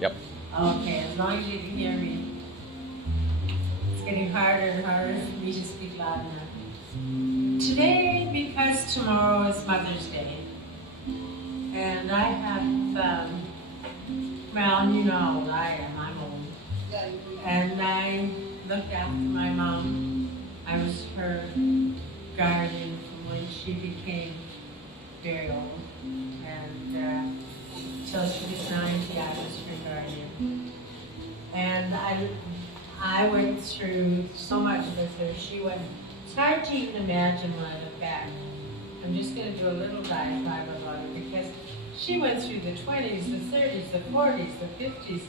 Yep. Okay, as long as you can hear me. It's getting harder and harder for me to speak loud enough. Today, because tomorrow is Mother's Day, and I have, well, you know how old I am, I'm old. And I looked after my mom. I was her guardian from when she became very old. And till she was 90, I was her guardian. And I went through so much with her. It's hard to even imagine when I look back. I'm just going to do a little diatribe about her because she went through the 20s, the 30s, the 40s, the 50s.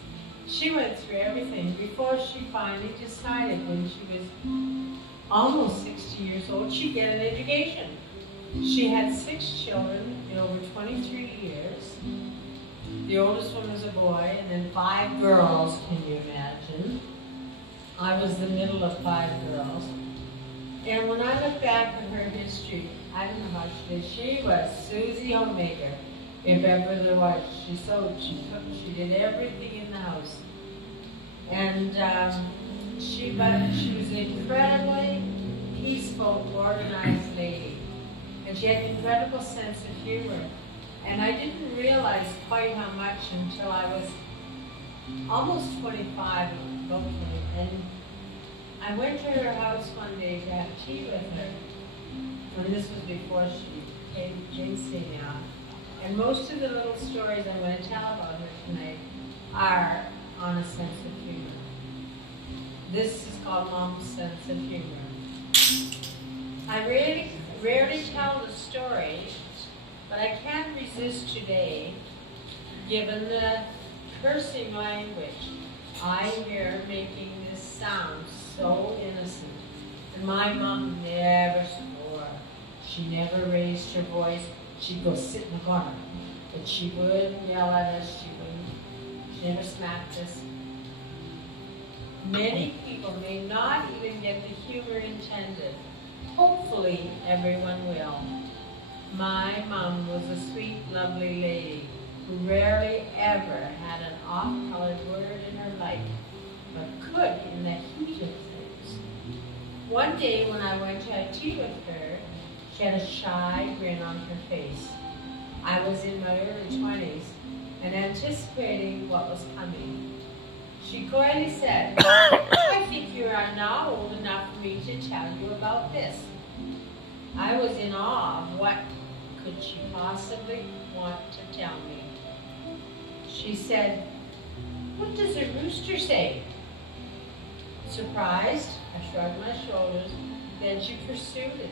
She went through everything before she finally decided when she was almost 60 years old, she'd get an education. She had 6 children in over 23 years. The oldest one was a boy, and then 5 girls, can you imagine? I was the middle of 5 girls. And when I look back at her history, I don't know how she did. She was Susie Homemaker, if ever there was. She sewed, she cooked, she did everything in the house. And she was an incredibly peaceful, organized lady. And she had an incredible sense of humor. And I didn't realize quite how much until I was almost 25, about 20. And I went to her house one day to have tea with her. And this was before she came see me out. And most of the little stories I'm going to tell about her tonight are on a sense of humor. This is called Mom's sense of humor. I rarely tell the story, but I can't resist today, given the cursing language I hear making this sound so innocent. And my mom never swore. She never raised her voice. She'd go sit in the corner. But she wouldn't yell at us. She never smacked us. Many people may not even get the humor intended. Hopefully, everyone will. My mom was a sweet, lovely lady who rarely ever had an off-colored word in her life, but could in the heat of things. One day when I went to have tea with her, she had a shy grin on her face. I was in my early 20s and anticipating what was coming. She coyly said, "I think you are now old enough for me to tell you about this." I was in awe of what could she possibly want to tell me. She said, "What does a rooster say?" Surprised, I shrugged my shoulders. Then she proceeded.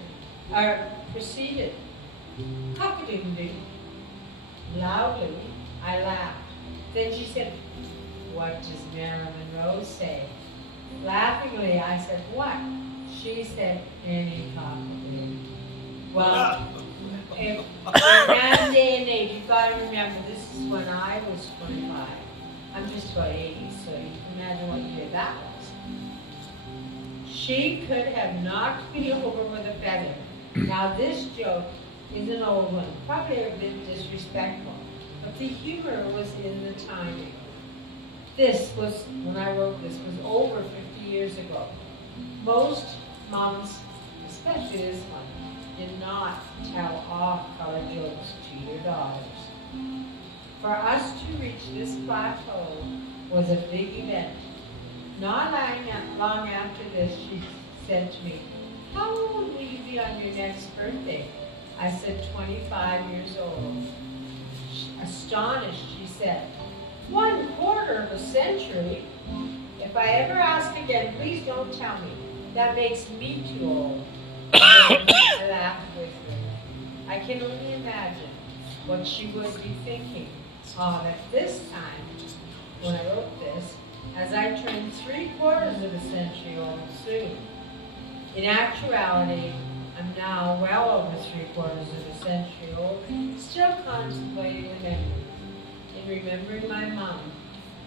"Cock-a-doodle-doo." Loudly, I laughed. Then she said, "What does Marilyn Monroe say?" Laughingly, I said, "What?" She said, "Any cock-a-doodle." Well, in that day and age, you've got to remember, this is when I was 25. I'm just about 80, so you can imagine what year that was. She could have knocked me over with a feather. Now, this joke is an old one, probably a bit disrespectful, but the humor was in the timing. This was, when I wrote this, was over 50 years ago. Most moms, especially this one, did not tell off-color jokes to your daughters. For us to reach this plateau was a big event. Not long after this, she said to me, "How old will you be on your next birthday?" I said, 25 years old. Astonished, she said, "1/4 of a century? If I ever ask again, please don't tell me. That makes me too old." I laughed with her. I can only imagine what she would be thinking at this time, when I wrote this, as I turned 3/4 of a century old soon. In actuality, I'm now well over 3/4 of a century old, still contemplating the memory. In remembering my mom,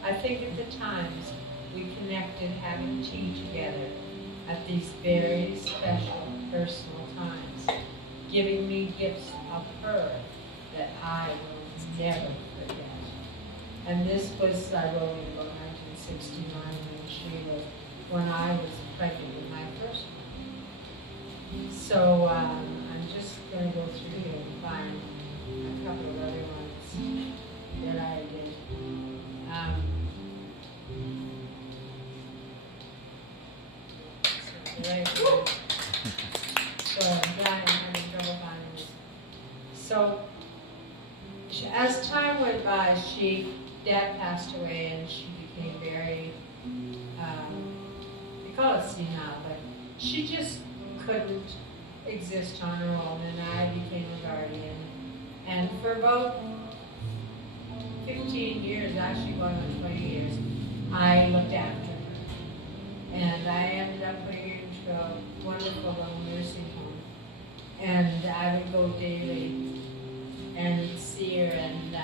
I think of the times we connected having tea together at these very special personal times, giving me gifts of her that I will never forget. And this was, I wrote in about 1969 when I was pregnant with my first one. So I'm just going to go through here and find a couple of other ones that I did. So I'm having trouble finding this. So as time went by, Dad passed away, and she became very, we call it senile, but she just couldn't exist on her own, and I became a guardian. And for about 15 years, actually going on 20 years, I looked after her. And I ended up putting her into a wonderful little nursing home. And I would go daily and see her, and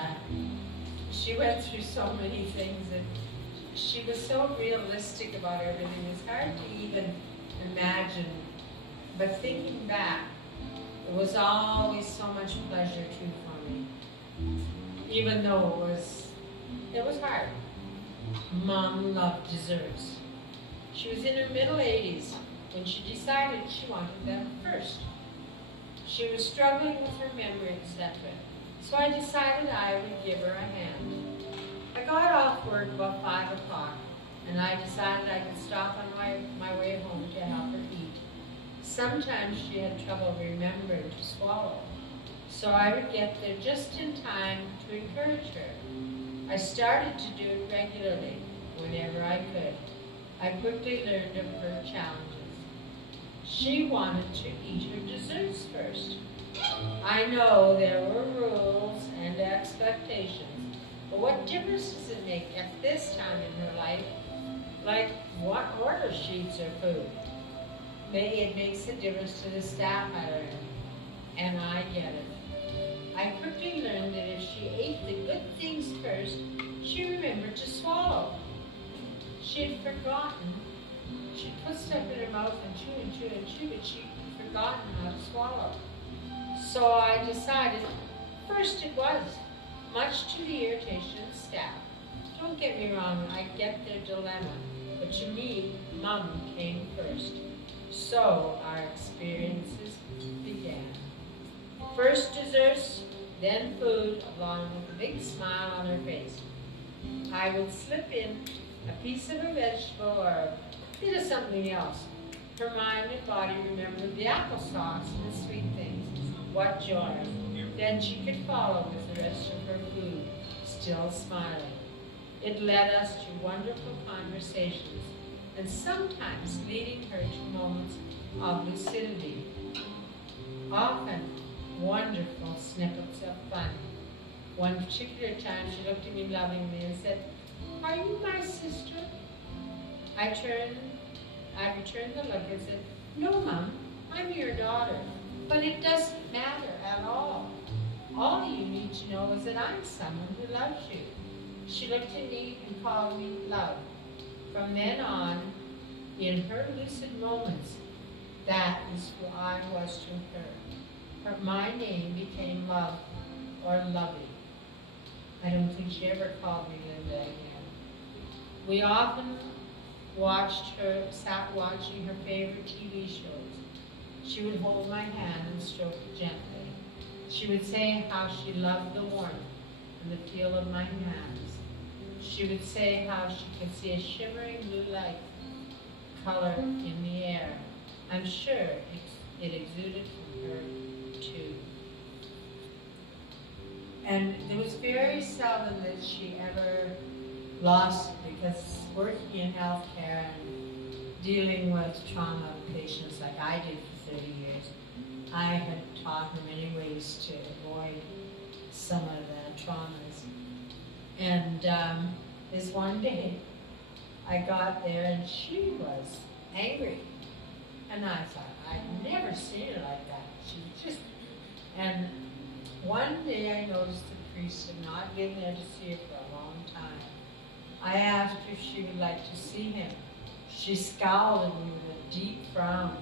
she went through so many things, and she was so realistic about everything. It's hard to even imagine, but thinking back, it was always so much pleasure too for me, even though it was hard. Mom loved desserts. She was in her middle 80s when she decided she wanted them first. She was struggling with her memory, etc. So I decided I would give her a hand. I got off work about 5 o'clock, and I decided I could stop on my way home to help her eat. Sometimes she had trouble remembering to swallow, so I would get there just in time to encourage her. I started to do it regularly, whenever I could. I quickly learned of her challenges. She wanted to eat her desserts first. I know there were rules and expectations, but what difference does it make at this time in her life? Like what order she eats her food? It makes a difference to the staff, I learned, and I get it. I quickly learned that if she ate the good things first, she remembered to swallow. She had forgotten. She'd put stuff in her mouth and chew and chew and chew, but she'd forgotten how to swallow. So I decided, first it was, much to the irritation of the staff. Don't get me wrong, I get their dilemma, but to me, Mom came first. So our experiences began. First desserts, then food, along with a big smile on her face. I would slip in a piece of a vegetable or a bit of something else. Her mind and body remembered the applesauce and the sweet things. What joy. Then she could follow with the rest of her food, still smiling. It led us to wonderful conversations, and sometimes leading her to moments of lucidity. Often wonderful snippets of fun. One particular time she looked at me lovingly and said, "Are you my sister?" I returned the look and said, "No, Mom, I'm your daughter, but it doesn't matter at all. All you need to know is that I'm someone who loves you." She looked at me and called me Love. From then on, in her lucid moments, that is who I was to her. My name became Love or Lovey. I don't think she ever called me Linda again. We often sat watching her favorite TV shows. She would hold my hand and stroke it gently. She would say how she loved the warmth and the feel of my hands. She would say how she could see a shimmering blue light color in the air. I'm sure it exuded from her too. And it was very seldom that she ever lost it, because working in healthcare and dealing with trauma patients like I did for 30 years, I had taught her many ways to avoid some of the traumas. And this one day, I got there and she was angry. And I thought, I'd never seen her like that. She was just, and one day I noticed the priest had not been there to see her for a long time. I asked if she would like to see him. She scowled at me with a deep frown.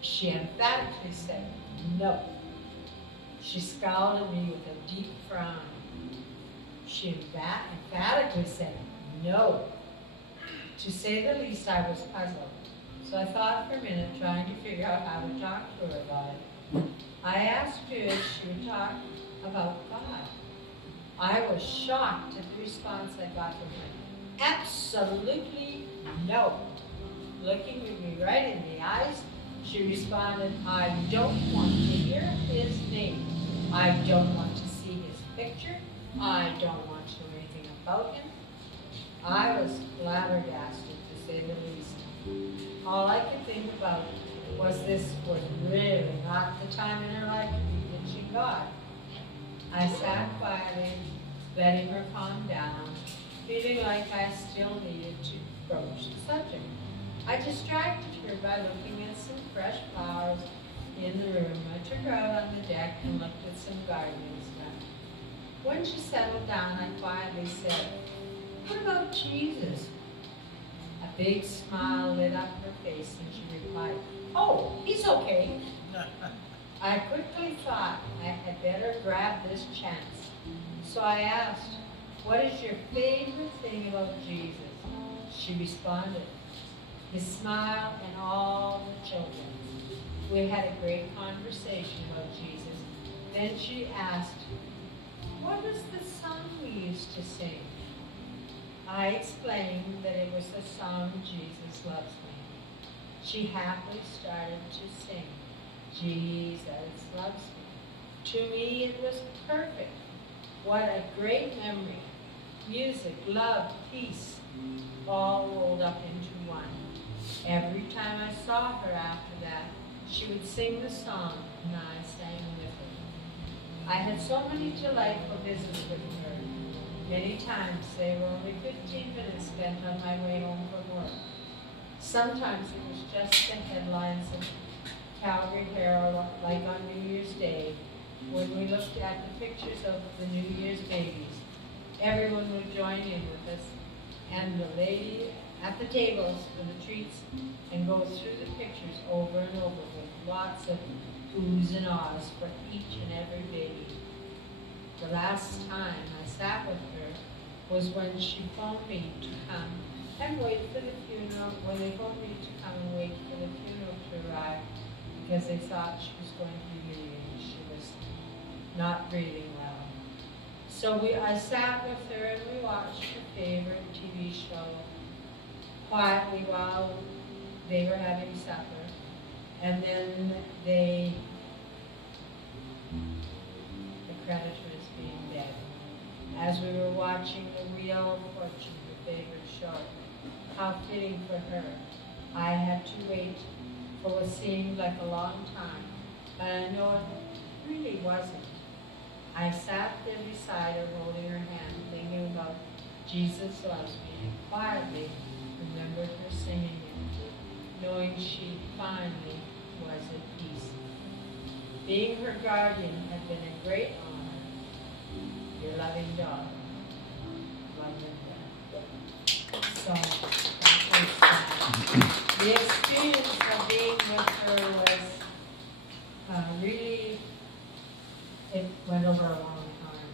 She emphatically said, no. She scowled at me with a deep frown. She emphatically said, no. To say the least, I was puzzled. So I thought for a minute, trying to figure out how to talk to her about it. I asked her if she would talk about God. I was shocked at the response I got from her. Absolutely no. Looking at me right in the eyes, she responded, I don't want to hear his name. I don't want to see his picture. I don't want to know anything about him. I was flabbergasted, to say the least. All I could think about was this was really not the time in her life to be ditching God. I sat quietly, letting her calm down, feeling like I still needed to broach the subject. I distracted her by looking at some fresh flowers in the room. I took her out on the deck and looked at some gardening stuff. When she settled down, I quietly said, what about Jesus? A big smile lit up her face and she replied, oh, he's okay. I quickly thought I had better grab this chance. So I asked, what is your favorite thing about Jesus? She responded, his smile and all the children. We had a great conversation about Jesus. Then she asked, what was the song we used to sing? I explained that it was the song Jesus Loves Me. She happily started to sing, Jesus loves me. To me it was perfect. What a great memory. Music, love, peace, all rolled up into one. Every time I saw her after that, she would sing the song and I sang with her. I had so many delightful visits with her. Many times they were only 15 minutes spent on my way home from work. Sometimes it was just the headlines of Calgary Herald, like on New Year's Day, when we looked at the pictures of the New Year's babies. Everyone would join in with us, and the lady at the tables for the treats and go through the pictures over and over with lots of oohs and ahs for each and every baby. The last time I sat with her was when she phoned me to come and wait for the funeral, when they phoned me to come and wait for the funeral to arrive because they thought she was going to be really ill. She was not breathing well. So I sat with her and we watched her favorite TV show quietly while they were having supper. And then the creditors being dead. As we were watching the Wheel of Fortune, her favorite show, how fitting for her. I had to wait for what seemed like a long time, but I know it really wasn't. I sat there beside her, holding her hand, thinking about Jesus loves me, and quietly remembered her singing it, knowing she finally was at peace. Being her guardian had been a great honor. Your loving daughter, Linda. So, the experience of being with her was really, it went over a long time,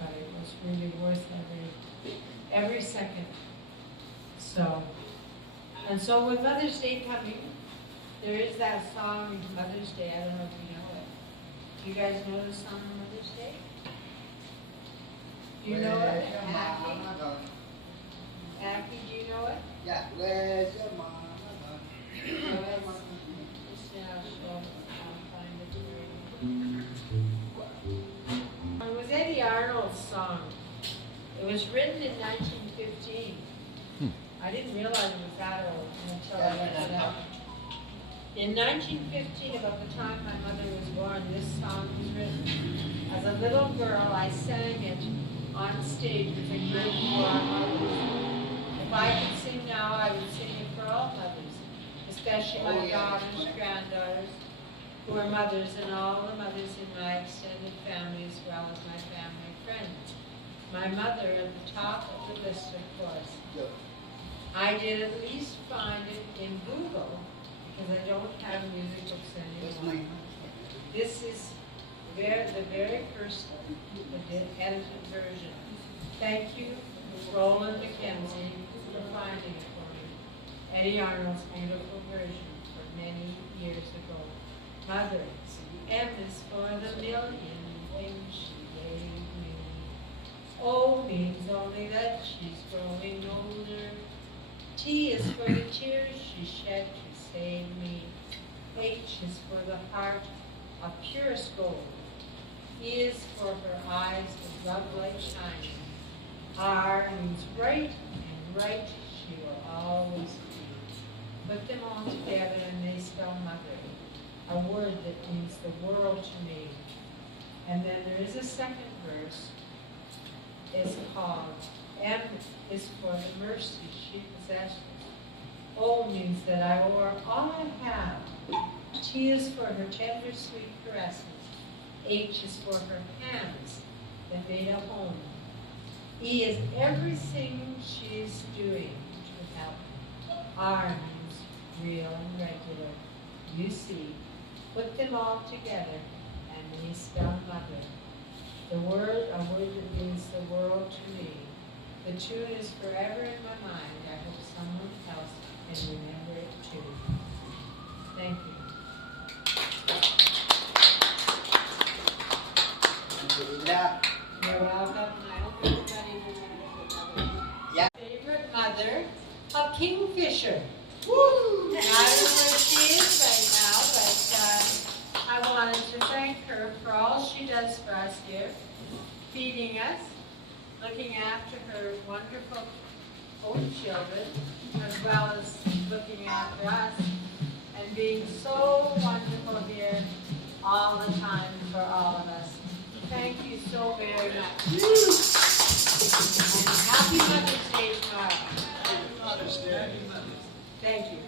but it was really worth every second. So, and so with Mother's Day coming, there is that song, Mother's Day. I don't know if you know it. Do you guys know the song on Mother's Day? Do you know it? Aki, do you know it? Yeah, where's your mama? It was Eddie Arnold's song. It was written in 1915. I didn't realize it was that old until I read it out. In 1915, about the time my mother was born, this song was written. As a little girl, I sang it on stage with a group for our mothers. If I could sing now, I would sing it for all mothers, especially my daughters, granddaughters, who are mothers, and all the mothers in my extended family, as well as my family and friends. My mother at the top of the list, of course. I did at least find it in Google, because I don't have music books anymore. This is the very first edited version. Thank you, Roland McKenzie, for finding it for me. Eddie Arnold's beautiful version for many years ago. Mother, M is for the million things she gave me. O means only that she's growing older. T is for the tears she shed to save me. H is for the heart of purest gold. E is for her eyes with love light shining. R means bright, and right she will always be. Put them all together and they spell mother, a word that means the world to me. And then there is a second verse. It's called M is for the mercy she possesses. O means that I owe her all I have. T is for her tender, sweet caresses. H is for her hands that made a home. E is everything she's doing to help. R means real and regular. You see, put them all together and they spell mother. A word that means the world to me. The tune is forever in my mind. I hope someone else can remember it too. Thank you. Yeah. You're welcome. I hope everybody remembers another. Yeah. Favorite mother of Kingfisher. Woo! And I don't know where she is right now, but I wanted to thank her for all she does for us here, feeding us, looking after her wonderful own children, as well as looking after us, and being so wonderful here all the time for all of us. Thank you so very much. And happy Mother's Day tomorrow. Happy Mother's Day. Thank you.